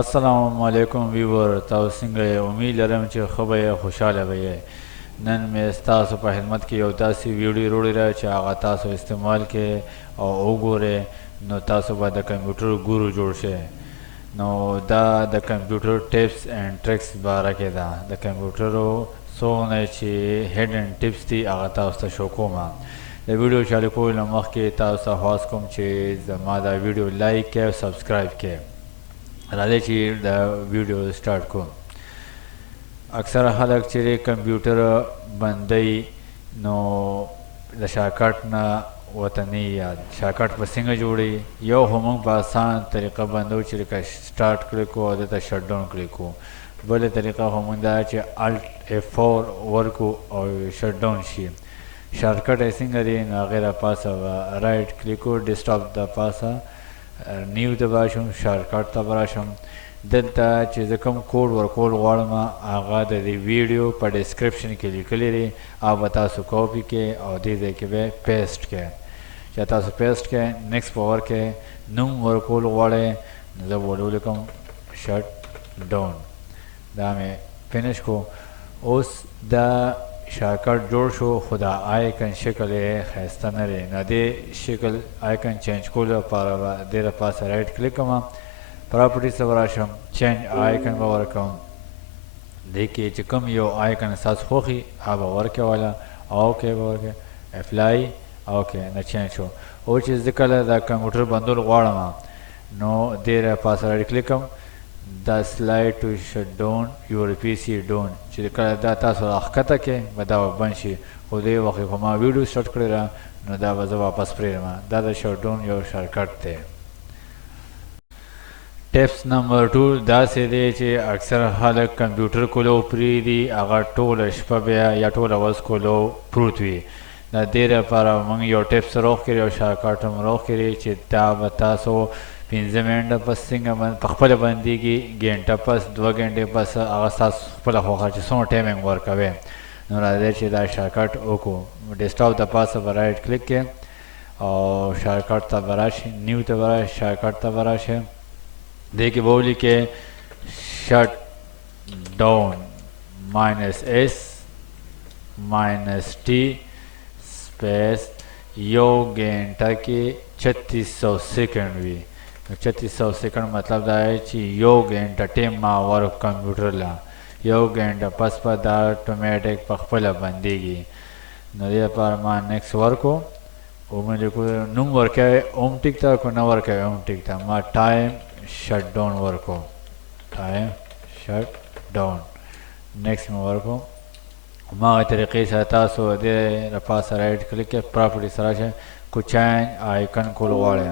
السلام علیکم ویور تاسو څنګه یې امید لرم چې ښه به یې خوشحاله به یې نن مې ستاسو په خدمت کې یو داسې ویډیو راوړې ده چې هغه تاسو استعمال کې او وګورئ نو تاسو به د کمپیوټر ګورو جوړ شئ نو دا د کمپیوټر ټیپس اینډ ټریکس باره کې ده د کمپیوټرو څونه چې هیډ اینډ ټیپس دي هغه تاسو ته شو کوم د ویډیو چالو کولو نه مخکې تاسو ته خواست کوم چې زما دا ویډیو لایک کړئ او سبسکرایب کړئ راځئ چې دا ویډیو سٹارټ کوم اکثره خلک چې کمپیوټر بندوي نو د شارټکټ نه وطني یاد شارټکټ په څنګه جوړي یو خو موږ په اسان طریقه بندو چې لکه سٹارټ کلیک کوو او دلته شټ ډاون کلیک کوو بله طریقه خو موږ دا چې الټ F4 ورکو او شټ ډاون شي شارټکټ یې څنګه دی نو هغې دپاسه به رایټ کلیک کوو ډیسکټاپ دپاسه نیو ته به راشم شارټکټ ته به راشم دلته چې زه کوم کوډ ورکول غواړم هغه د دې ویډیو په ډسکرپشن کې لیکلی دی هغه به تاسو کاپي کړئ او دې ځای کې به پیسټ کړئ چې تاسو پیسټ کړئ نیکسټ به ورکړئ نوم ورکول غواړئ نو زه به ولیکم شټ ډاون دا مې فینش کو اوس دا شارټکټ جوړ شو خو دا آیکن شکل یې ښایسته نه دی نو دې شکل آیکن چینج کولو لپاره به دې دپاسه رایټ کلیک کوم پراپرټیز ته به راشم چینج آیکن به ورکوم دې کې چې کوم یو آیکن ستاسو خوښي هغه به ورکوله اوکې به ورکړئ اپلای اوکې نه چینج شو او چې زه کله دا کمپیوټر بندول غواړم نو دې دپاسه رایټ کلیک کوم دا سلاید ټو شټ ډاون یور پی سي ډاون چې کله دا تاسو راښکته کې به دا به بند شي خو دې وخت خو ما ویډیو سټارټ کړې ده نو دا به زه واپس پرېږدم دا د شټ ډاون یو شارټکټ دی ټیپس نمبر 2 داسې دی چې اکثر خلک کمپیوټر کولو پرېږدي هغه ټوله شپه بیا یا ټوله ورځ کولو پروت وي د دې لپاره موږ یو ټیپس راوښکړي یو شارټکټ هم راوښکړي چې دا به تاسو 15 منټه پس څنګه په خپله بندېږي ګنټه پس 2 ګنټې پس هغه ستاسو خپله خوښه چې څومره ټایمنګ ورکوئ نو راځئ چې دا شارټکټ وکړو ډیسکټاپ د پاسه به رایټ کلیک کړئ او شارټکټ ته به راشئ نیو ته به راشئ شارټکټ ته به راشئ دې کې به ولیکئ شټ ډاون -S -T سپیس یو ګنټه کې 3600 سیکنډ وي 3600 سیکنډ مطلب دا دی چې یو ګنټه ټیم ما ورک کمپیوټر له یو ګنټه پس به دا اتومیټک په خپله بندېږي نو دې لپاره ما نیکسټ ورکو او مې لیکو نوم ورکوئ اوم ټیک ته که نه ورکوئ اوم ټیک ته ما ټایم شټ ډاون ورکو ټایم شټ ډاون نیکسټ مې ورکو هماغه طریقې سره تاسو دې دپاسه رایټ کلیک کړئ پراپرټي سره راشئ کو چینج آیکن کول غواړئ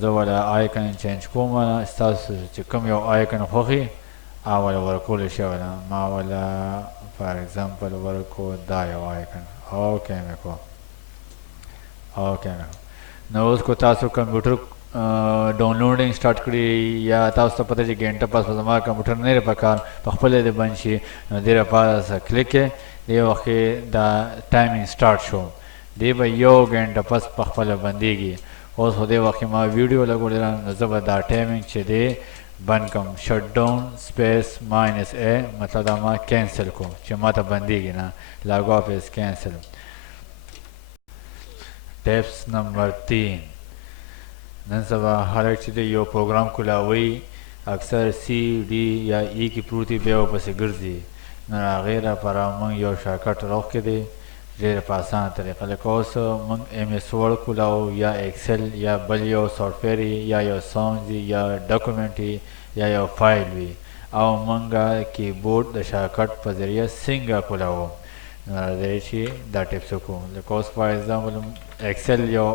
زه به آیکن چینج کوم ستاسو چې کوم یو آیکن خوښي هغه وله ورکولی شوی ده ما وله فار ایگزامپل ورکو دا یو آیکن اوکې مې کو اوکې مې نو اوس کو تاسو کمپیوټر ډاونلوډینګ سٹارټ کړي یا تاسو ته پته چې ګنټه پس به زما کمپیوټر نه دی پکار په خپله دې بند شي نو دې لپاره کلیک کړئ دې وخت کې دا ټایمینګ سٹارټ شو دې به یو ګنټه پس په خپله بندېږي اوس خو دې وخت کې ما ویډیو لګولی ده نو زه به دا ټایمینګ چې دی بند کړم شټ ډاون سپیس -A مطلب دا ما کینسل کو چې ما ته بندېږي نه لاګ آف از کینسل ټیپس نمبر 3 نن سبا خلک چې دی یو پروګرام کولاوي اکثر سی ډي یا ای کې پروت وي بیا ورپسې ګرځي نو هغې لپاره موږ یو شارټکټ راوښکې دی ډېره په اسانه طریقه لکه اوس موږ MS وړ کولاو یا ایکسل یا بل یو سافټویر یا یو ساونډ وي یا ډاکومنټ وي یا یو فایل وي او موږ کیبورډ د شارټکټ په ذریعه څنګه کولاو نو راځئ چې دا ټیپس وکړو لکه اوس فار ایگزامپل ایکسل یو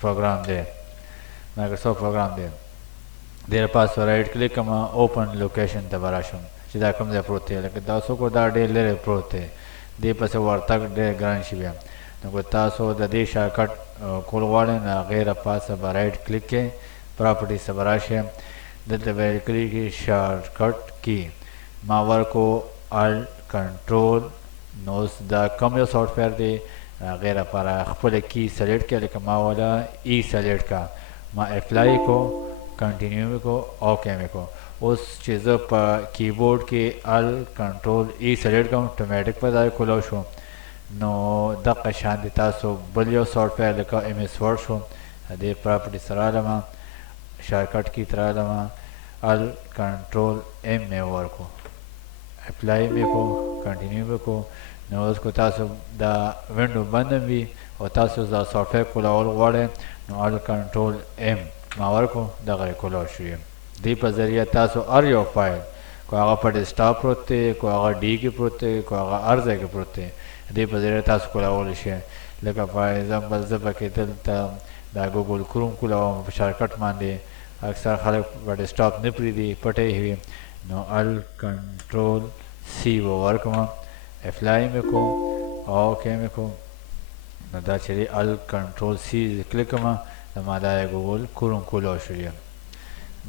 پروګرام دی مایکروسافټ پروګرام دی دې لپاره رایټ کلیک کوم اوپن لوکیشن ته به راشم چې دا کوم ځای پروت دی لکه تاسو کو دا ډېر لرې پروت دی دې پسې ورتګ ډېر ګران شي بیا نو که تاسو د دې شارټکټ کول غواړئ نو هغې دپاسه به رایټ کلیک کړئ پراپرټیز ته به راشئ دلته به لیکلي کړي شارټکټ کی ما ورکو الټ کنټرول نو اوس دا کوم یو سافټویر دی هغې دپاره خپله کی سلیکټ کړئ لکه ما وله ای سلیکټ کړه ما اپلای کو کنټینیو مې کو اوکې مې کو اوس چې زه په کیبورډ کې ال کنټرول ای سلیکټ کوم اتوماتیک په ځای کولاو شو. نو دغه شان دي تاسو بل یو سافټویر لکه ایم ایس ورډ شو دې پراپرټي سره رالم شارټکټ کی تر رالم ال کنټرول ایم مې ورکو اپلای مې کو کنټینیو مې کو. نو اوس کو تاسو دا وینډو بند وي او تاسو دا سافټویر کولاول غواړئ نو ال کنټرول ایم ما ورکو دغه کولاو شو. دې په ذریعه تاسو هر یو فایل کو هغه په ډیسکټاپ پروت دی کو هغه ډي کې پروت دی کو هغه هر ځای کې پروت دی دې په ذریعه تاسو کولاولی شئ. لکه فار ایگزامپل زه پکې دلته دا ګوګل کروم کولاوم په شارټکټ باندې اکثر خلک په ډیسکټاپ نه پرېږدي پټې وي نو ال کنټرول سی به ورکړم اپلای مې کوم اوکې مې کوم نو دا چې دی ال کنټرول سی کلیک کوم زما دا ګوګل کروم کولاو شو.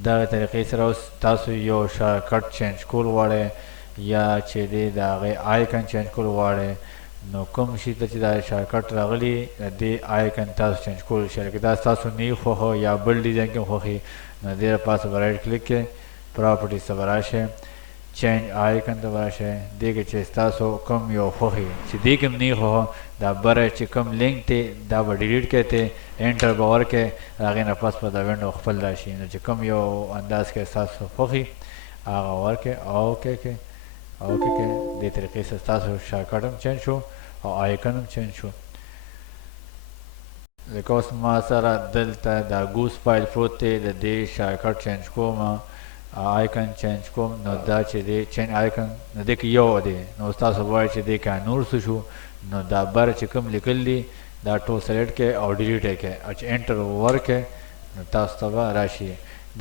دغه طریقې سره اوس تاسو یو شارټکټ چینج کول غواړئ یا چې دی د هغې آیکن چینج کول غواړئ نو کوم شي ته چې دا شارټکټ راغلي د دې آیکن تاسو چینج کولی شئ. لکه دا ستاسو نه خوښه یا بل ډیزاین کې خوښي نو دې لپاره به رایټ کلیک کړئ پراپرټي ته به راشئ چینج آیکن ته به راشئ دې کې چې ستاسو کوم یو خوښي چې دې کې هم نه خوښه دا بره چې کوم لینک دی دا به ډیلیټ کړئ ته انټر به ورکړئ هغې نه پس به دا وینډو خپل راشي نو چې کوم یو انداز کې ستاسو خوښي هغه ورکړئ اوکې کړئ اوکې کړئ. دې طریقې سره ستاسو شارټکټ هم چینج شو او آیکن هم چینج شو. لکه اوس ما سره دلته دا ګوس فایل پروت دی د دې شارټکټ چینج کوم آیکن چینج کوم نو دا چې دی چینج آیکن نو دې کې یو دی نو تاسو وایئ چې دې کې نور څه شو نو دا بر چې کوم لیکل دي دا ټول سلیکټ کړئ او ډیلیټ یې کړئ او چې انټر ورکړئ نو تاسو ته به راشي.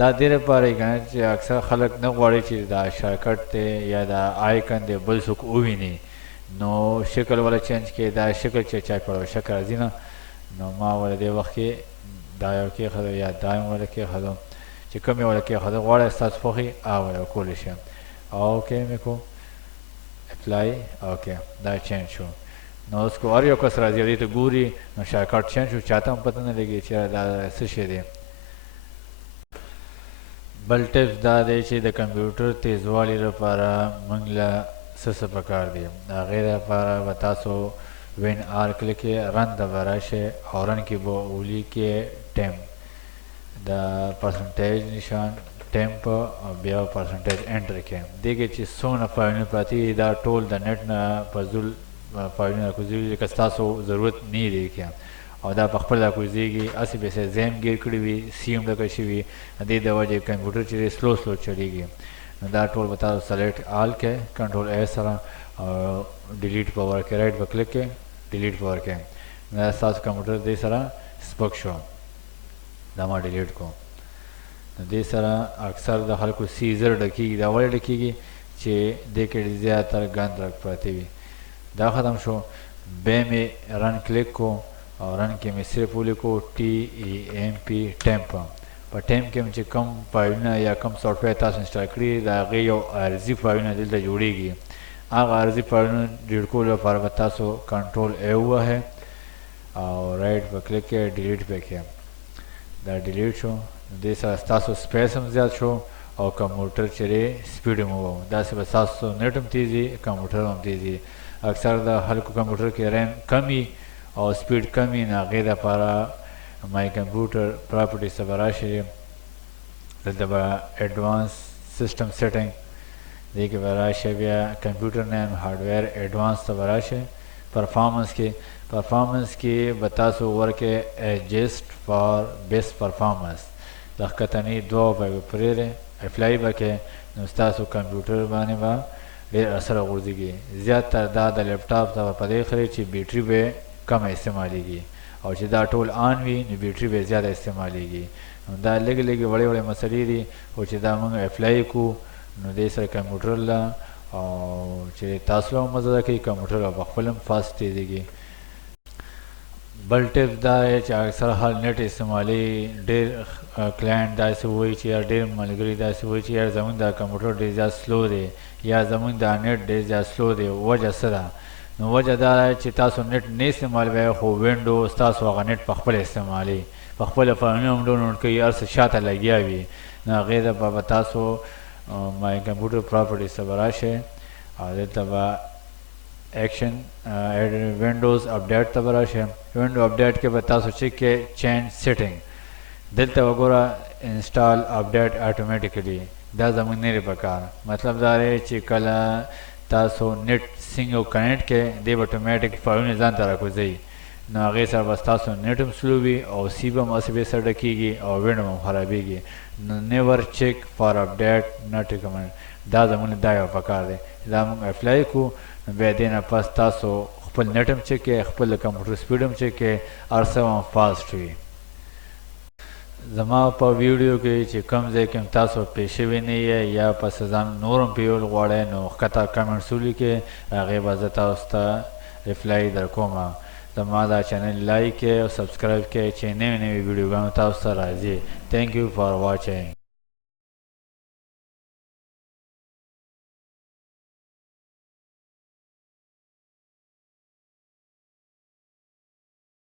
دا دې لپاره یې که نه چې اکثر خلک نه غواړي چې دا شارټکټ دی یا دا آیکن دی بل څوک وویني نو شکل ولا چینج کړئ دا شکل چې چا کړو شکل راځي نه نو ما ولا دې وخت کې دا یو کېښودو یا دا یې ولا کېښودو چې کوم یې ولا کېښودو غواړئ ستاسو خوښي هغه ولا کولی شئ. اوکې مې کو اپلای اوکې دا چینج شو. نو اوس کو هر یو کس راځي او دې ته ګوري نو شارټکټ چینج شو چاته هم پته نه لګي چې دا څه شی دی. بل ټپس دا دی چې د کمپیوټر تیزوالي لپاره موږ له څه څه پکار دي د هغې لپاره به تاسو وین آر کلیک کړئ رن ته به راشئ او رن کې به ولیکئ ټیم د پرسنټیج نشان ټیمپ او بیا پرسنټیج انټر کړئ. دې کې چې څومره فایلونه پراته دي دا ټول د نیټ نه فضول فایلونه راکوزېږي لکه ستاسو ضرورت نه دی کې او دا په خپل راکوزېږي هسې به یې زیم ګیر کړي وي سی هم ډکه شوي د دې د وجې کمپیوټر چې دی سلو سلو چلیږي نو دا ټول به تاسو سلیکټ آل کړئ کنټرول ای سره او ډیلیټ په ورکړئ رایټ به کلیک کړئ ډیلیټ په ورکړئ نو دا ستاسو کمپیوټر دې سره سپک شو دا ما ډیلیټ کو. نو دې سره اکثر د خلکو سی زر ډکېږي دا ولې ډکېږي چې دې کې زیاتره ګند رک پراته وي. دا ختم شو بیا مې رن کلیک کو او رن کې مې صرف ولیکو ټي ای ایم پی ټیمپ په ټیم کې چې کوم فایلونه یا کوم سافټویر تاسو انسټال کړي د هغې یو عارضي فایلونه دلته جوړېږي هغه عارضي فایلونه ډیلیټ کولو لپاره به تاسو کنټرول ای ووهئ او رایټ به کلیک کړئ ډیلیټ به کړئ دا ډیلیټ شو. دې سره ستاسو سپیس هم زیات شو او کمپیوټر چې دی سپیډ هم وو داسې به ستاسو نیټ هم تیز وي کمپیوټر هم تیز وي. اکثر د خلکو کمپیوټر کې ریم کم وي او سپیډ کم وي نو هغې دپاره مای کمپیوټر پراپرټیز ته به راشئ دلته به ایډوانس سیسټم سیټینګ دې کې به راشئ بیا کمپیوټر نیم هارډویر ایډوانس ته به راشئ پرفارمنس کې به تاسو ورکړئ ایجسټ فار بیسټ پرفارمنس د ښکتنۍ دوه به پرېږدئ اپلای به کړئ نو ستاسو کمپیوټر باندې به ډېر اثر غورځېږي. زیاتره دا د لیپټاپ ته به په دې خري چې بیټري به کمه استعمالیږي او چې دا ټول آن وي نو بیټري به زیاته استعمالیږي. دا لږې لږې وړې وړې مسلې دي خو چې دا موږ اپلای کړو نو دې سره کمپیوټر له او چې تاسو له هم مزه ده کوي کمپیوټر به خپل هم فاسټ تیزېږي. بل ټپ دا دی چې اکثر حال نیټ استعمالي ډېر کلاینټ داسې وایي چې یار ډېر ملګري داسې وایي چې یار زموږ دا کمپیوټر ډېر زیات سلو دی یا زموږ دا نیټ ډېر زیات سلو دی وجه څه ده نو وجه دا ده چې تاسو نیټ نه استعمالوئ خو وینډو ستاسو هغه نیټ په خپله استعمالي په خپله فایلونه هم ډاونلوډ کوي هر څه شاته لګیا وي نو هغې ته به تاسو مای کمپیوټر پراپرټیز ته به راشئ او دلته به ایکشن ونډوز اپډیټ ته به راشئ. ونډو اپډیټ کې به تاسو چیک کې چینج سیټینګ دلته وګوره انسټال اپډیټ اټومیټیکلی دا زموږ نه لري پکار. مطلب دا دی چې کله تاسو نیټ سینګ او کنیکټ کې دی به اټومیټیک فایلونه ځان ته راکوځي نو هغې سره به ستاسو نیټ هم سلو وي او سی به هم هسې بې سره ډکېږي او وینډ هم خرابېږي. نو نیور چیک فار اپډیټ ناټ ریکمنډ دا زموږ دا یو پکار دی. دا موږ اپلای کړو نو بیا دې نه پس تاسو خپل نیټ هم چیک کړئ خپل د کمپیوټر سپیډ هم چیک کړئ هر څه هم فاسټ وي. زما په ویډیو کې چې کوم ځای کې تاسو پې شوي نه یې یا پس ځان نور هم پیول غواړئ نو ښکته کمنټس ولیکئ هغې به زه تاسو ته ریپلای در کومه. زما دا چینل لایک کړئ او سبسکرایب کړئ چې نوې نوې ویډیوګانو تاسو ته راځي. تھینک یو فار واچینګ.